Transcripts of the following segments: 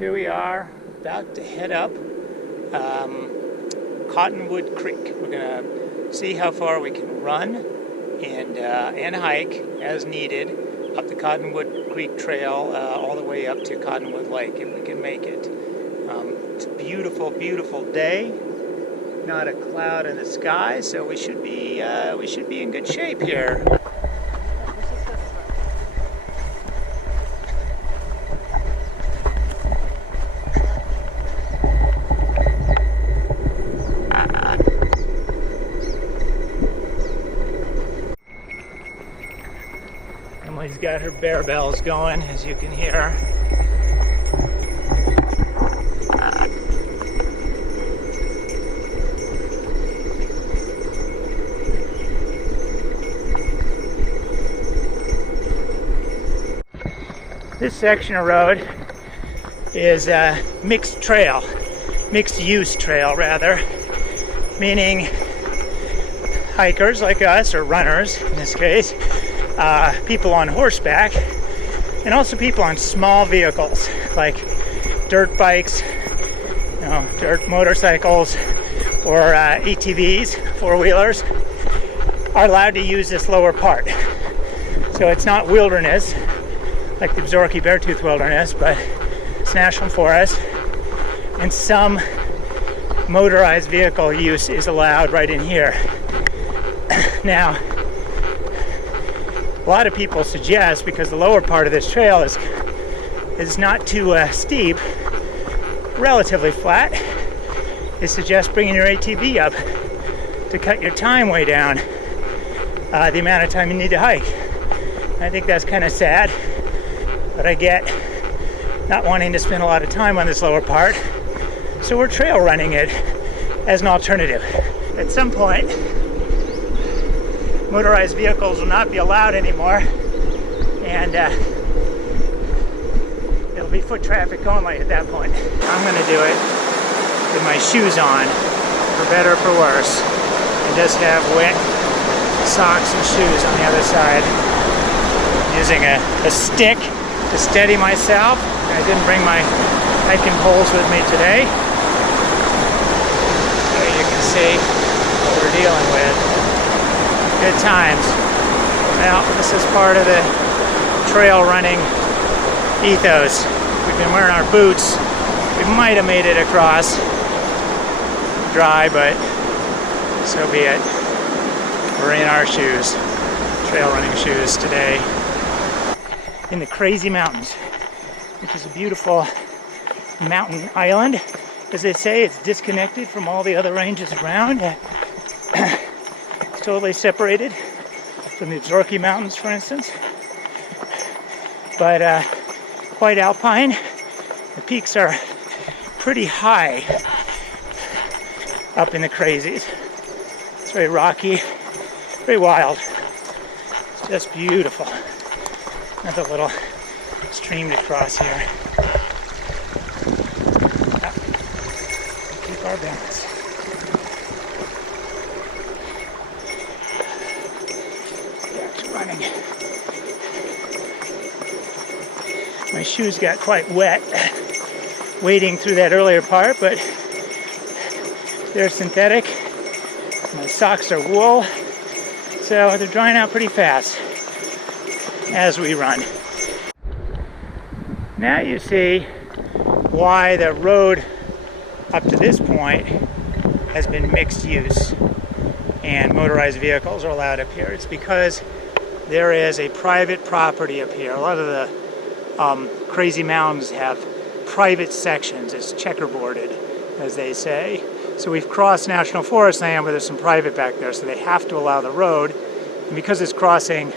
Here we are, about to head up Cottonwood Creek. We're going to see how far we can run and hike as needed up the Cottonwood Creek Trail all the way up to Cottonwood Lake if we can make it. It's a beautiful, beautiful day. Not a cloud in the sky, so we should be in good shape here. Emily's got her bear bells going, as you can hear. This section of road is a mixed use trail rather, meaning hikers like us, or runners in this case, people on horseback, and also people on small vehicles like dirt bikes, dirt motorcycles, or ATVs, four-wheelers, are allowed to use this lower part. So it's not wilderness like the Zorky Beartooth Wilderness, but it's national forest, and some motorized vehicle use is allowed right in here. Now, a lot of people suggest, because the lower part of this trail is not too steep, relatively flat, they suggest bringing your ATV up to cut your time way down, the amount of time you need to hike. I think that's kind of sad, but I get not wanting to spend a lot of time on this lower part, so we're trail running it as an alternative. At some point, motorized vehicles will not be allowed anymore, and it'll be foot traffic only at that point. I'm going to do it with my shoes on, for better or for worse, and just have wet socks and shoes on the other side. I'm using a stick to steady myself. I didn't bring my hiking poles with me today. So you can see what we're dealing with. Good times. Well, this is part of the trail running ethos. We've been wearing our boots. We might have made it across dry, but so be it. We're in our shoes, trail running shoes today, in the Crazy Mountains, which is a beautiful mountain island. As they say, it's disconnected from all the other ranges around. It's totally separated from the Zorky Mountains, for instance, but quite alpine. The peaks are pretty high up in the Crazies. It's very rocky, very wild. It's just beautiful. Another little stream to cross here. Keep our balance. Back to running. My shoes got quite wet wading through that earlier part, but they're synthetic. My socks are wool, so they're drying out pretty fast as we run. Now you see why the road up to this point has been mixed use and motorized vehicles are allowed up here. It's because there is a private property up here. A lot of the Crazy Mountains have private sections. It's checkerboarded, as they say. So we've crossed national forest land, but there's some private back there, so they have to allow the road. And because it's crossing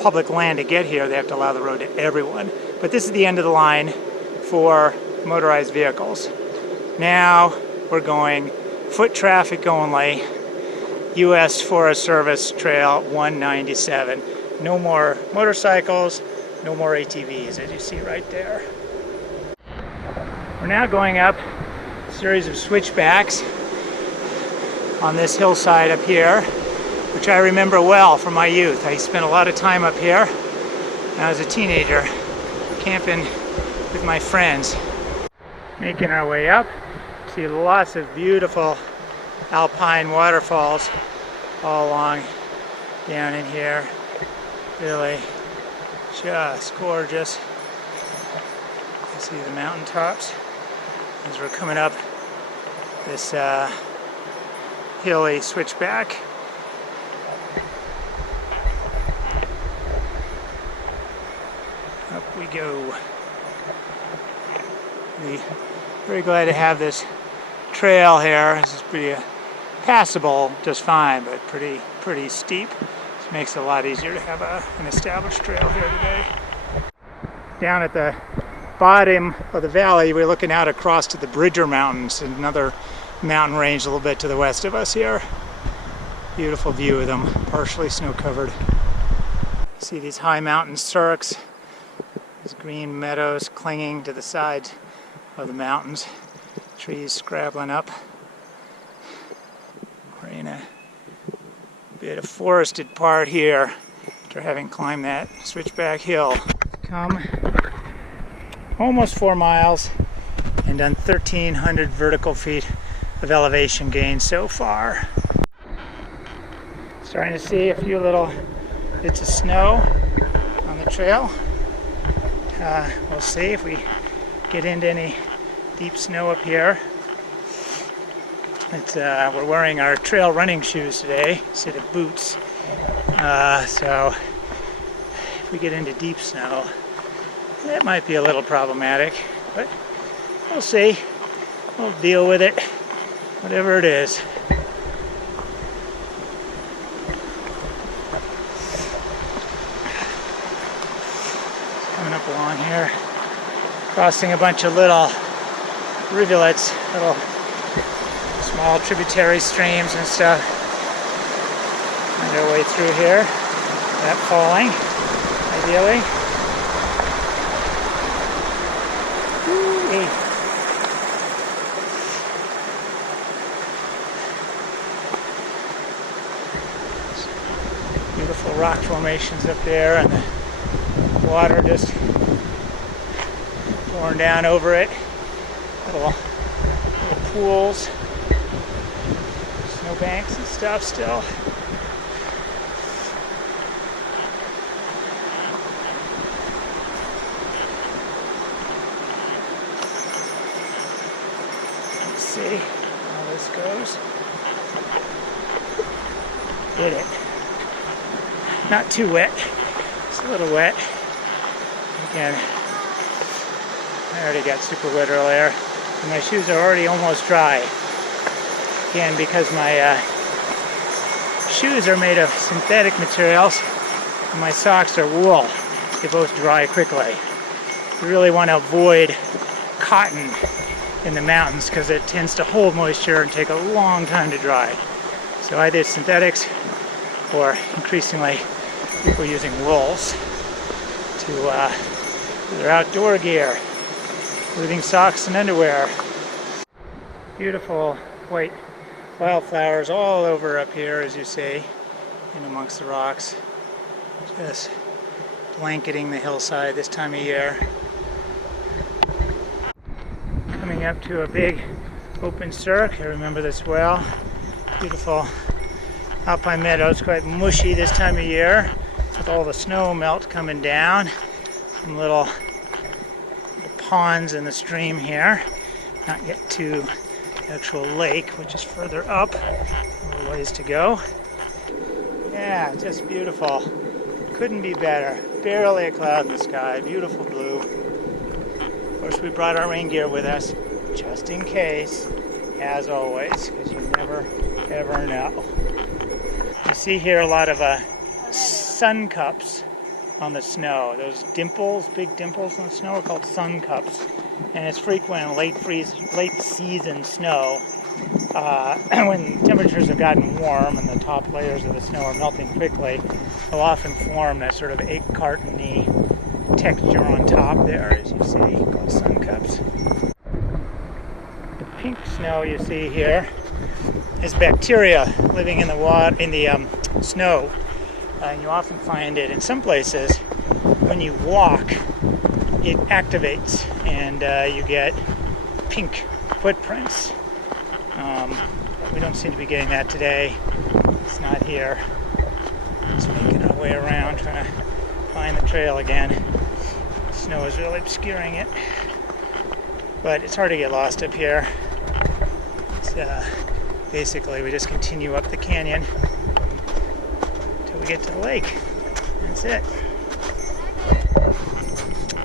public land to get here, they have to allow the road to everyone. But this is the end of the line for motorized vehicles. Now we're going foot traffic only, U.S. Forest Service Trail 197. No more motorcycles, no more ATVs, as you see right there. We're now going up a series of switchbacks on this hillside up here, which I remember well from my youth. I spent a lot of time up here when I was a teenager, camping with my friends. Making our way up. See lots of beautiful Alpine waterfalls all along down in here. Really just gorgeous. You see the mountaintops as we're coming up this hilly switchback. Up we go. Very glad to have this trail here. This is pretty passable just fine, but pretty steep. This makes it a lot easier to have an established trail here today. Down at the bottom of the valley, we're looking out across to the Bridger Mountains, another mountain range a little bit to the west of us here. Beautiful view of them, partially snow-covered. See these high mountain cirques, these green meadows clinging to the sides of the mountains, trees scrabbling up. We're in a bit of forested part here after having climbed that switchback hill. Come almost 4 miles and done 1,300 vertical feet of elevation gain so far. Starting to see a few little bits of snow on the trail. We'll see if we get into any deep snow up here. We're wearing our trail running shoes today instead of boots. So if we get into deep snow, that might be a little problematic, but we'll see. We'll deal with it, whatever it is. Coming up along here, crossing a bunch of little rivulets, little small tributary streams and stuff. Find our way through here, without falling, ideally. Ooh-wee. Beautiful rock formations up there, and the water just pouring down over it. Little pools, snowbanks and stuff still. Let's see how this goes. Did it. Not too wet. It's a little wet. Again, I already got super wet earlier. And my shoes are already almost dry. Again, because my shoes are made of synthetic materials and my socks are wool. They both dry quickly. You really want to avoid cotton in the mountains because it tends to hold moisture and take a long time to dry. So either synthetics or increasingly people using wools to their outdoor gear, including socks and underwear. Beautiful white wildflowers all over up here, as you see, in amongst the rocks. Just blanketing the hillside this time of year. Coming up to a big open cirque. I remember this well. Beautiful Alpine meadows, quite mushy this time of year with all the snow melt coming down. Some little ponds in the stream here. Not yet to the actual lake, which is further up. A little ways to go. Yeah, just beautiful. Couldn't be better. Barely a cloud in the sky. Beautiful blue. Of course, we brought our rain gear with us just in case, as always, because you never ever know. You see here a lot of sun cups on the snow. Those dimples, big dimples on the snow, are called sun cups, and it's frequent in late season snow when temperatures have gotten warm and the top layers of the snow are melting quickly. They'll often form that sort of egg carton-y texture on top there, as you see, called sun cups. The pink snow you see here is bacteria living in the water, in the snow. And you often find it in some places when you walk, it activates, and you get pink footprints. We don't seem to be getting that today. It's not here. Just making our way around, trying to find the trail again. Snow is really obscuring it. But it's hard to get lost up here. It's, basically, we just continue up the canyon until we get to the lake. That's it.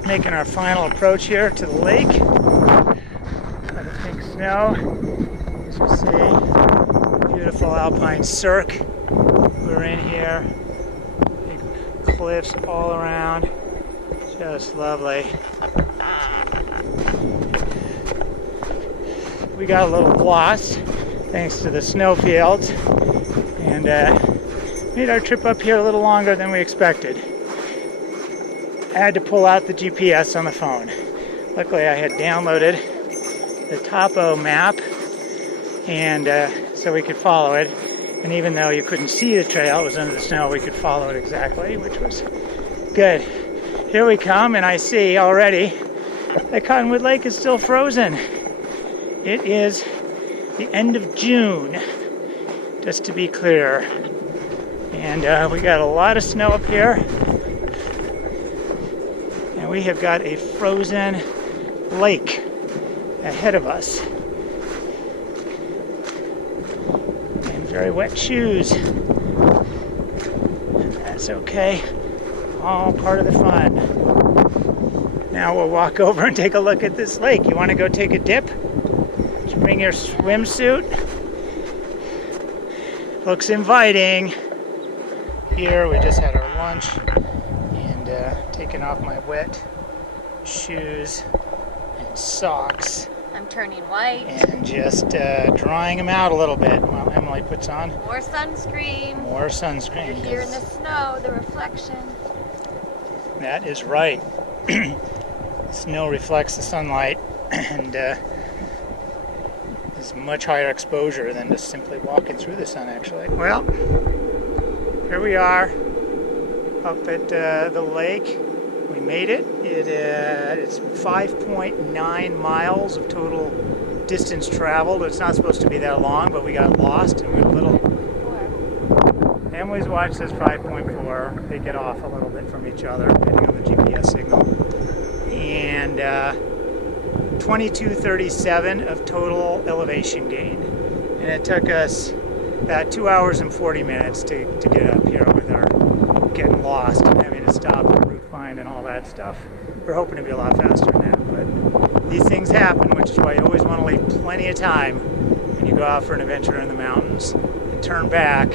Making our final approach here to the lake. By the pink snow, as you see, beautiful Alpine cirque. We're in here. Big cliffs all around. Just lovely. We got a little lost thanks to the snowfields, and made our trip up here a little longer than we expected. I had to pull out the GPS on the phone. Luckily, I had downloaded the topo map, and so we could follow it. And even though you couldn't see the trail, it was under the snow, we could follow it exactly, which was good. Here we come, and I see already that Cottonwood Lake is still frozen. It is the end of June, just to be clear. And we got a lot of snow up here. And we have got a frozen lake ahead of us. And very wet shoes. That's okay. All part of the fun. Now we'll walk over and take a look at this lake. You want to go take a dip? Just bring your swimsuit. Looks inviting. Here we just had our lunch and taking off my wet shoes and socks. I'm turning white. And just drying them out a little bit while Emily puts on more sunscreen. More sunscreen. You're here in the snow, the reflection. That is right. Snow reflects the sunlight and is much higher exposure than just simply walking through the sun, actually. Well, here we are up at the lake. We made it. It's 5.9 miles of total distance traveled. It's not supposed to be that long, but we got lost and we were a little... Emily's watch says 5.4. They get off a little bit from each other, depending on the GPS signal. And 2237 of total elevation gain. And it took us about 2 hours and 40 minutes to get up here with our getting lost and having to stop and route find and all that stuff. We're hoping to be a lot faster than that, but these things happen, which is why you always want to leave plenty of time when you go out for an adventure in the mountains and turn back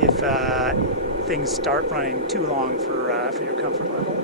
if things start running too long for your comfort level.